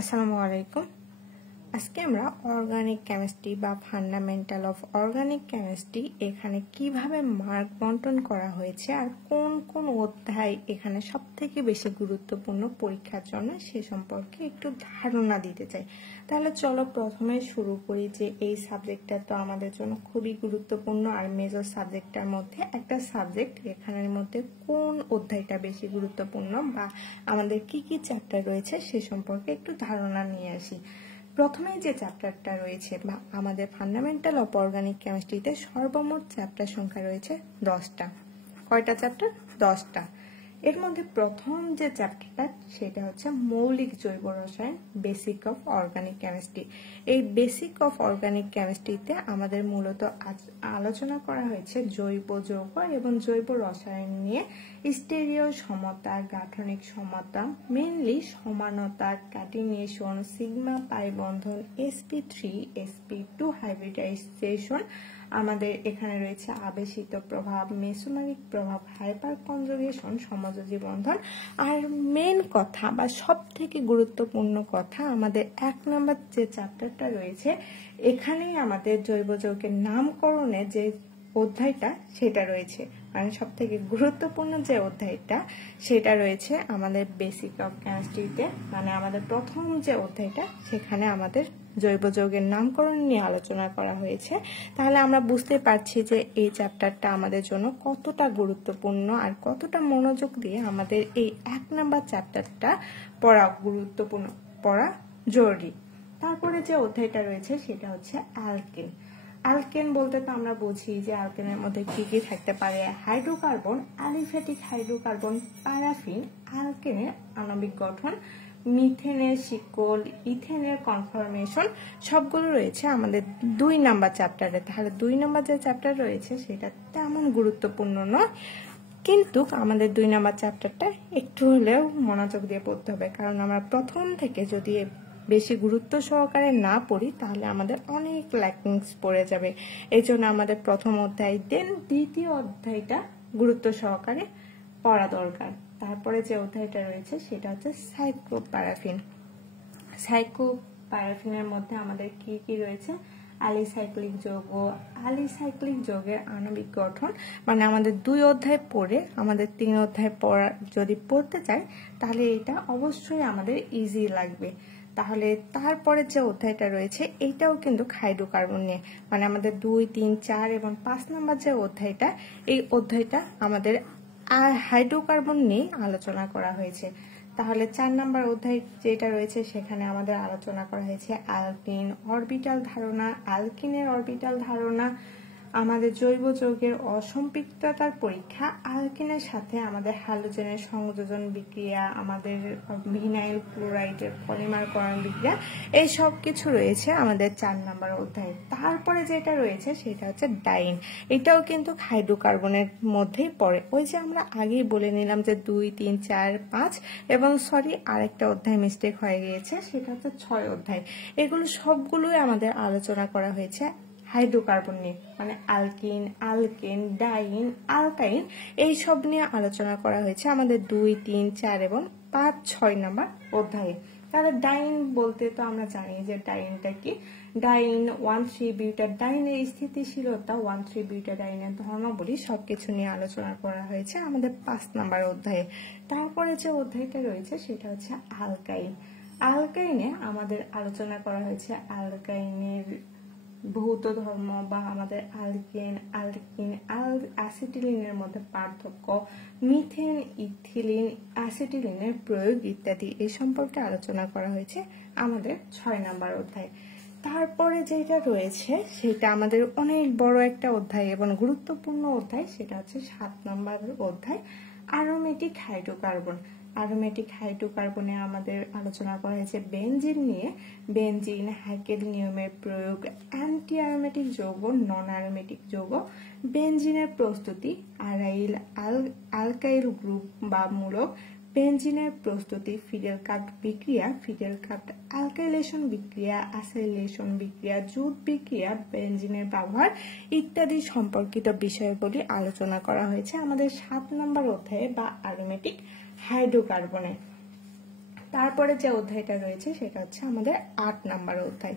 আসসালামু আলাইকুম। আজকে আমরা অর্গানিক কেমিস্ট্রি বা ফান্ডামেন্টাল অফ অর্গানিক কেমিস্ট্রি এখানে কিভাবে মার্ক বন্টন করা হয়েছে আর কোন কোন অধ্যায় এখানে সবথেকে বেশি গুরুত্বপূর্ণ পরীক্ষার জন্য সে সম্পর্কে একটু ধারণা দিতে চাই। তাহলে চলো প্রথমে শুরু করি যে এই সাবজেক্টটা তো আমাদের জন্য খুবই গুরুত্বপূর্ণ আর মেজর সাবজেক্টটার মধ্যে একটা সাবজেক্ট। এখানের মধ্যে কোন অধ্যায়টা বেশি গুরুত্বপূর্ণ বা আমাদের কি কি চ্যাপ্টার রয়েছে সে সম্পর্কে একটু ধারণা নিয়ে আসি। প্রথমে যে চ্যাপ্টারটা রয়েছে বা আমাদের ফান্ডামেন্টাল অফ অর্গানিক কেমিস্ট্রিতে সর্বমোট চ্যাপ্টার সংখ্যা রয়েছে 10টা। কয়টা চ্যাপ্টার? 10টা। এর মধ্যে প্রথম যে চ্যাপ্টারটা সেটা হচ্ছে মৌলিক জৈব রসায়ন, বেসিক অফ অর্গানিক কেমিস্ট্রি। এই বেসিক অফ অর্গানিক কেমিস্ট্রিতে আমাদের মূলত আলোচনা করা হয়েছে জৈব যৌগ এবং জৈব রসায়ন নিয়ে, স্টেরিও সমতা, গাঠনিক সমতা, মেইনলি সমানতা, ক্যাটিনেশন, সিগমা পাই বন্ধন, sp3 sp2 হাইব্রিডাইজেশন, আমাদের এখানে রয়েছে আবেশিত প্রভাব, মেসোমারিক প্রভাব, হাইপার কনজুগেশন, সমযোজী বন্ধন। আর মেন কথা বা সব থেকে গুরুত্বপূর্ণ কথা, আমাদের 1 নম্বর যে চ্যাপ্টারটা রয়েছে এখানেই আমাদের জৈব যৌগের নামকরণের যে অধ্যায়টা সেটা রয়েছে, মানে সব থেকে গুরুত্বপূর্ণ যে অধ্যায়টা সেটা রয়েছে আমাদের বেসিক অফ কেমিস্ট্রিতে, মানে আমাদের প্রথম যে অধ্যায়টা সেখানে আমাদের জৈব যৌগের নামকরণ নিয়ে আলোচনা করা হয়েছে। তাহলে আমরা বুঝতে পারছি যে এই চ্যাপ্টারটা আমাদের জন্য কতটা গুরুত্বপূর্ণ আর কতটা মনোযোগ দিয়ে আমাদের এই 1 নাম্বার চ্যাপ্টারটা পড়া গুরুত্বপূর্ণ, পড়া জরুরি। তারপরে যে অধ্যায়টা রয়েছে সেটা হচ্ছে অ্যালকেন। অ্যালকেন বলতে তো আমরা বুঝি যে অ্যালকেনের মধ্যে কি কি থাকতে পারে: হাইড্রোকার্বন, অ্যালিফ্যাটিক হাইড্রোকার্বন, প্যারাফিন, অ্যালকেনের আণবিক গঠন, মিথেনের শিকল, ইথেনের কনফরমেশন, সবগুলো রয়েছে আমাদের 2 নাম্বার চ্যাপ্টারে। তাহলে 2 নাম্বার যে চ্যাপ্টার রয়েছে সেটা তেমন গুরুত্বপূর্ণ নয়, কিন্তু আমাদের 2 নাম্বার চ্যাপ্টারটা একটু হলেও মনোযোগ দিয়ে পড়তে হবে, কারণ আমরা প্রথম থেকে যদি বেশি গুরুত্ব সহকারে না পড়ি তাহলে আমাদের অনেক ল্যাকিংস পড়ে যাবে। এই জন্য আমাদের প্রথম অধ্যায় দেন দ্বিতীয় অধ্যায়টা গুরুত্ব সহকারে পড়া দরকার। তারপরে যে অধ্যায়টা রয়েছে সেটা হচ্ছে সাইক্লোপ্যারাফিন। সাইক্লোপ্যারাফিনের মধ্যে আমাদের কি কি রয়েছে: অ্যালিসাইক্লিক যৌগ, অ্যালিসাইক্লিক যৌগের আণবিক গঠন। মানে আমাদের 2 অধ্যায় পড়ে আমাদের 3 অধ্যায় পড়া যদি পড়তে চাই তাহলে এটা অবশ্যই আমাদের ইজি লাগবে। তাহলে তারপরে যে অধ্যায়টা রয়েছে এইটাও কিন্তু হাইড্রোকার্বন নিয়ে, মানে আমাদের 2, 3, 4 এবং 5 নাম্বার যে অধ্যায়টা, এই অধ্যায়টা আমাদের হাইড্রোকার্বন নিয়ে আলোচনা করা হয়েছে। তাহলে 4 নাম্বার অধ্যায় যেটা রয়েছে সেখানে আমাদের আলোচনা করা হয়েছে অ্যালকিন, অরবিটাল ধারণা, অ্যালকিনের অরবিটাল ধারণা, আমাদের জৈব যৌগের অসম্পৃক্ততার পরীক্ষা, অ্যালকিনের সাথে আমাদের হ্যালোজেনের সংযোজন বিক্রিয়া, আমাদের ভিনাইল ক্লোরাইডের পলিমারকরণ বিক্রিয়া, এই সব কিছু রয়েছে আমাদের 4 নাম্বার অধ্যায়ে। তারপরে যেটা রয়েছে সেটা হচ্ছে ডাইন। এটাও কিন্তু হাইড্রোকার্বনের মধ্যেই পড়ে। ওই যে আমরা আগেই বলে নিলাম যে 2, 3, 4, 5 এবং আরেকটা অধ্যায় মিস্টেক হয়ে গিয়েছে, সেটা হচ্ছে 6 অধ্যায়। এগুলো সবগুলোই আমাদের আলোচনা করা হয়েছে হাইড্রোকার্বন নিয়ে, মানে অ্যালকিন, অ্যালকেন, ডাইন, অ্যালকাইন, এইসব নিয়ে আলোচনা করা হয়েছে আমাদের 2, 3, 4 এবং 5, 6 নাম্বার অধ্যায়ে। তাহলে ডাইন বলতে তো আমরা জানি যে ডাইনটা কি। ডাইন 1,3-বিউটা ডাইনের স্থিতিশীলতা, 1,3-বিউটা ডাইনের ধর্মাবলী, সবকিছু নিয়ে আলোচনা করা হয়েছে আমাদের 5 নাম্বার অধ্যায়ে। তারপরে যে অধ্যায়টা রয়েছে সেটা হচ্ছে অ্যালকাইন। অ্যালকাইনে আমাদের আলোচনা করা হয়েছে অ্যালকাইনের ভৌত ধর্ম বা আমাদের অ্যালকেন, অ্যালকিন, অ্যাসিটিলিনের মধ্যে পার্থক্য, মিথেন, ইথিলিন, অ্যাসিটিলিনের প্রয়োগ ইত্যাদি এই সম্পর্কে আলোচনা করা হয়েছে আমাদের 6 নাম্বার অধ্যায়। তারপরে যেটা রয়েছে সেটা আমাদের অনেক বড় একটা অধ্যায় এবং গুরুত্বপূর্ণ অধ্যায়, সেটা হচ্ছে 7 নাম্বার অধ্যায়, অ্যারোমেটিক হাইড্রোকার্বন। অ্যারোমেটিক হাইড্রোকার্বনে আমাদের আলোচনা করা হয়েছে বেনজিন নিয়ে, বেনজিন, হ্যাকেল নিয়মের প্রয়োগ, অ্যান্টি অ্যারোমেটিক যৌগ, নন অ্যারোমেটিক যৌগ, বেনজিনের প্রস্তুতি, আরাইল, অ্যালকাইল গ্রুপ বা মূলক, বেনজিনের প্রস্তুতি, ফিডেল কাট বিক্রিয়া, ফিডেল কাট অ্যালকাইলেশন বিক্রিয়া, অ্যাসাইলেশন বিক্রিয়া, জুট বিক্রিয়া, বেনজিনের ব্যবহার ইত্যাদি সম্পর্কিত বিষয়গুলি আলোচনা করা হয়েছে আমাদের 7 নাম্বার অধ্যায়ে বা অ্যারোমেটিক হাইড্রোকার্বনে। তারপরে যে অধ্যায়টা রয়েছে সেটা হচ্ছে আমাদের 8 নাম্বার অধ্যায়।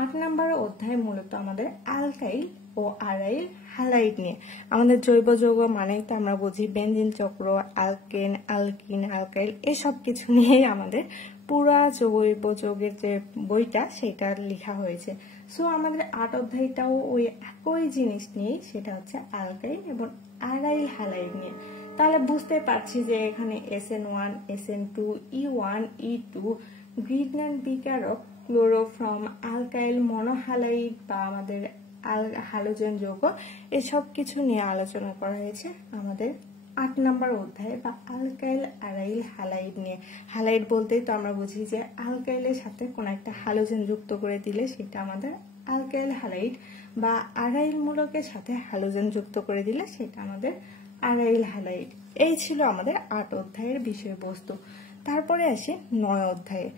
8 নাম্বার অধ্যায় মূলত আমাদের অ্যালকাইল ও আরাইল হ্যালাইড নিয়ে। আমাদের জৈব যৌগ মানেই তো আমরা বুঝি বেনজিন চক্র, অ্যালকেন, অ্যালকিন, অ্যালকাইল, এসব কিছু নিয়েই আমাদের পুরা জৈব যৌগের যে বইটা সেটা লেখা হয়েছে। সো আমাদের 8 অধ্যায়টাও ওই একই জিনিস নিয়েই, সেটা হচ্ছে অ্যালকাইল এবং আরাইল হ্যালাইড নিয়ে। তাহলে বুঝতে পারছি যে এখানে SN1, SN2, E1, E2, গ্রিডল্যান্ড বিকারক, chloroform, alkyl মনোহ্যালাইড বা আমাদের হ্যালোজেন যৌগ, এসব কিছু নিয়ে আলোচনা করা হয়েছে আমাদের 8 নাম্বার অধ্যায়ে বা অ্যালকাইল আরাইল হ্যালাইড নিয়ে। হ্যালাইড বলতেই তো আমরা বুঝি যে অ্যালকাইলের সাথে কোনো একটা হ্যালোজেন যুক্ত করে দিলে সেটা আমাদের অ্যালকাইল হ্যালাইড, বা আরাইল মূলকের সাথে হ্যালোজেন যুক্ত করে দিলে সেটা আমাদের আরাইল হ্যালাইড। এই ছিল আমাদের 8 অধ্যায়ের বিষয়বস্তু। তারপরে আসি 9 অধ্যায়ে।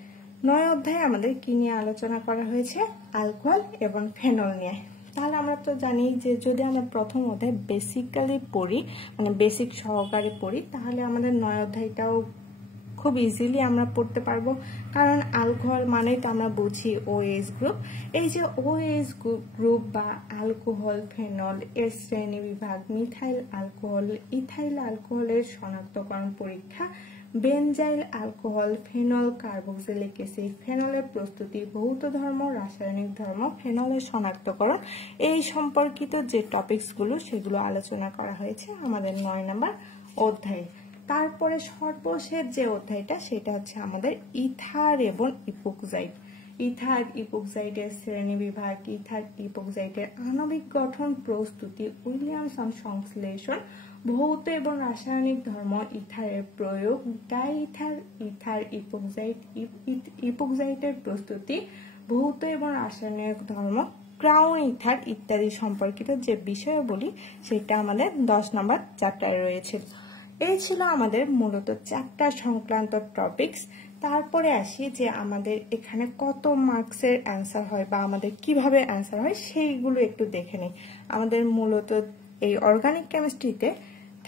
9 অধ্যায়ে আমাদের কি নিয়ে আলোচনা করা হয়েছে? অ্যালকোহল এবং ফেনল নিয়ে। তাহলে আমরা তো জানি যে যদি আমরা প্রথম অধ্যায় বেসিক্যালি পড়ি, মানে বেসিক সহকারে পড়ি, তাহলে আমাদের 9 অধ্যায়টাও খুব ইজিলি আমরা পড়তে পারবো। কারণ অ্যালকোহল মানেই তো আমরা বুঝি OH গ্রুপ। এই যে OH গ্রুপ বা অ্যালকোহল, ফেনল এর শ্রেণী বিভাগ, মিথাইল অ্যালকোহল, ইথাইল অ্যালকোহলের শনাক্তকরণ পরীক্ষা, benzyl alcohol, phenol carboxylic acid, ফেনলের প্রস্তুতি, ভৌত ধর্ম, রাসায়নিক ধর্ম, ফেনলের শনাক্তকরণ, এই সম্পর্কিত যে টপিকসগুলো সেগুলো আলোচনা করা হয়েছে আমাদের 9 নম্বর অধ্যায়ে। তারপরে সর্বশেষ যে অধ্যায়টা সেটা হচ্ছে আমাদের ইথার এবং ইপোক্সাইড। ইথার ইপোক্সাইডের শ্রেণী বিভাগ, ইথার ইপোক্সাইডের আণবিক গঠন, প্রস্তুতি, উইলিয়ামসন সংশ্লেষণ, ভৌত এবং রাসায়নিক ধর্ম, ইথারের প্রয়োগ, ডাইইথার, ইথার ইপোক্সাইড, ইপোক্সাইডের প্রস্তুতি, ভৌত এবং রাসায়নিক ধর্ম, ক্রাউন ইথার ইত্যাদি সম্পর্কিত যে বিষয়গুলি সেটা আমাদের 10 নম্বর চ্যাপ্টারে রয়েছে। এই ছিল আমাদের মূলত চ্যাপ্টার সংক্রান্ত টপিকস। তারপরে আসি যে আমাদের এখানে কত মার্কসের অ্যান্সার হয় বা আমাদের কিভাবে অ্যান্সার হয় সেইগুলো একটু দেখে নিই। আমাদের মূলত এই অর্গানিক কেমিস্ট্রিতে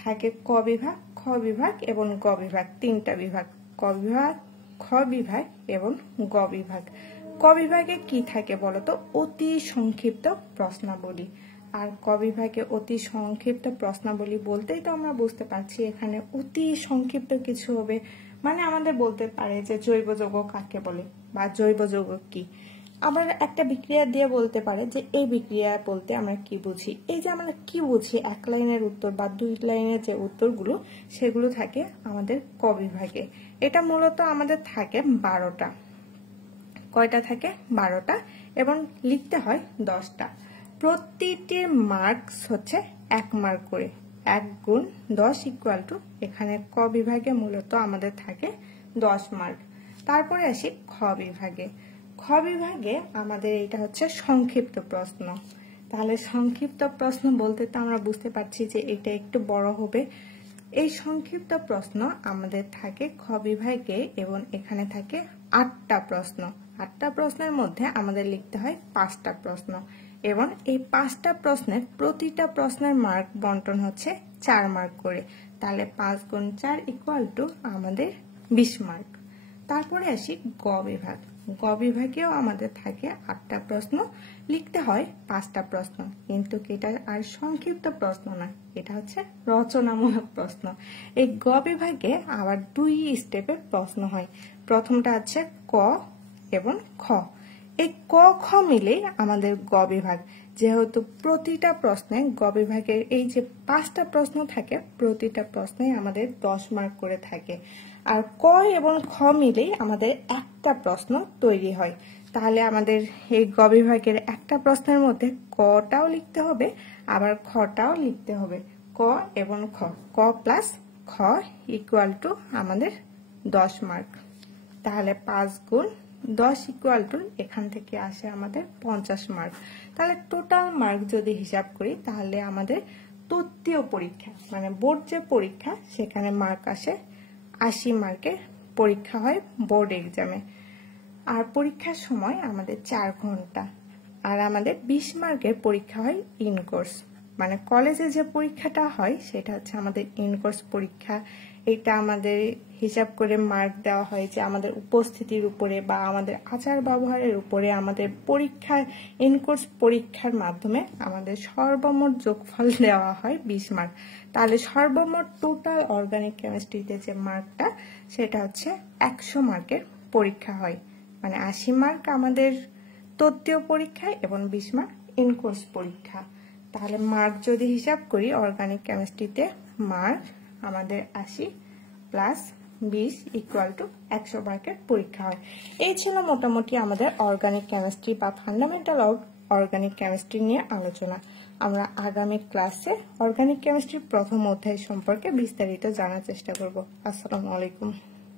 থাকে ক বিভাগ, খ বিভাগ এবং গ বিভাগ, 3টা বিভাগ, ক বিভাগ, খ বিভাগ এবং গ বিভাগ। ক বিভাগে কি থাকে বলতো? অতি সংক্ষিপ্ত প্রশ্নাবলী। আর ক বিভাগে অতি সংক্ষিপ্ত প্রশ্নাবলী বলতেই তো আমরা বুঝতে পারছি এখানে অতি সংক্ষিপ্ত কিছু হবে, মানে আমাদের বলতে পারে যে জৈব যৌগ কাকে বলে বা জৈব যৌগ কি। আবার একটা বিক্রিয়া দিয়ে বলতে পারে যে এই বিক্রিয়া বলতে আমরা কি বুঝি। এই যে আমরা কি বুঝি, 1 লাইনের উত্তর বা 2 লাইনের যে উত্তরগুলো সেগুলো থাকে আমাদের ক বিভাগে। এটা মূলত আমাদের থাকে 12টা। কয়টা থাকে? 12টা, এবং লিখতে হয় 10টা। প্রতিটির মার্কস হচ্ছে 1 মার্ক করে। 1 গুণ 10 ইকুয়াল টু, এখানে ক বিভাগে মূলত আমাদের থাকে 10 মার্ক। তারপরে আসি খ বিভাগে। খ বিভাগে আমাদের এটা হচ্ছে সংক্ষিপ্ত প্রশ্ন। তাহলে সংক্ষিপ্ত প্রশ্ন বলতে তো আমরা বুঝতে পারছি যে এটা একটু বড় হবে। এই সংক্ষিপ্ত প্রশ্ন আমাদের থাকে খ বিভাগে এবং এখানে থাকে 8টা প্রশ্ন। 8টা প্রশ্নের মধ্যে আমাদের লিখতে হয় 5টা প্রশ্ন, এবং এই 5টা প্রশ্নের প্রতিটা প্রশ্নের মার্ক বন্টন হচ্ছে 4 মার্ক করে। তাহলে 5 গুণ 4 ইকুয়াল টু আমাদের 20 মার্ক। তারপরে আসি গ বিভাগ। গ বিভাগেও আমাদের থাকে 8টা প্রশ্ন, লিখতে হয় 5টা প্রশ্ন, কিন্তু এটা আর সংক্ষিপ্ত প্রশ্ন না, এটা হচ্ছে রচনামূলক প্রশ্ন। এই গ বিভাগে আবার 2 স্টেপের প্রশ্ন হয়। প্রথমটা হচ্ছে ক এবং খ। এই ক খ মিলে আমাদের গ বিভাগ। যেহেতু প্রতিটা প্রশ্নে গ বিভাগের এই যে 5টা প্রশ্ন থাকে, প্রতিটা প্রশ্নে আমাদের 10 মার্ক করে থাকে। আর ক এবং খ মিলেই আমাদের একটা প্রশ্ন তৈরি হয়। তাহলে আমাদের এই গ বিভাগের একটা প্রশ্নের মধ্যে কটাও লিখতে হবে, আবার খটাও লিখতে হবে। ক এবং খ, ক প্লাস খ ইকুয়াল টু আমাদের 10 মার্ক। তাহলে 5 গুণ 10 ইকুয়াল টু এখান থেকে আসে আমাদের 50 মার্ক। তাহলে টোটাল মার্ক যদি হিসাব করি তাহলে আমাদের তৃতীয় পরীক্ষা মানে বোর্ড যে পরীক্ষা সেখানে মার্ক আসে 80 মার্কের পরীক্ষা হয় বোর্ড এক্সামে। আর পরীক্ষার সময় আমাদের 4 ঘন্টা। আর আমাদের 20 মার্কের পরীক্ষা হয় ইন কোর্স, মানে কলেজে যে পরীক্ষাটা হয় সেটা হচ্ছে আমাদের ইন কোর্স পরীক্ষা। এটা আমাদের হিসাব করে মার্ক দেওয়া হয় যে আমাদের উপস্থিতির উপরে বা আমাদের আচার ব্যবহারের উপরে আমাদের পরীক্ষার ইনকোর্স পরীক্ষার মাধ্যমে আমাদের সর্বমোট যোগফল দেওয়া হয় 20 মার্ক। তাহলে সর্বমোট টোটাল অর্গানিক কেমিস্ট্রিতে যে মার্কটা সেটা হচ্ছে 100 মার্কের পরীক্ষা হয়, মানে 80 মার্ক আমাদের তত্ত্বীয় পরীক্ষায় এবং 20 মার্ক ইনকোর্স পরীক্ষা। তাহলে মার্ক যদি হিসাব করি অর্গানিক কেমিস্ট্রিতে মার্ক আমাদের 80 প্লাস 20 ইকুয়াল টু 100 মার্কের পরীক্ষা হয়। এই ছিল মোটামুটি আমাদের অর্গানিক কেমিস্ট্রি বা ফান্ডামেন্টাল অফ অর্গানিক কেমিস্ট্রি নিয়ে আলোচনা। আমরা আগামী ক্লাসে অর্গানিক কেমিস্ট্রির প্রথম অধ্যায় সম্পর্কে বিস্তারিত জানার চেষ্টা করব। আসসালামু আলাইকুম।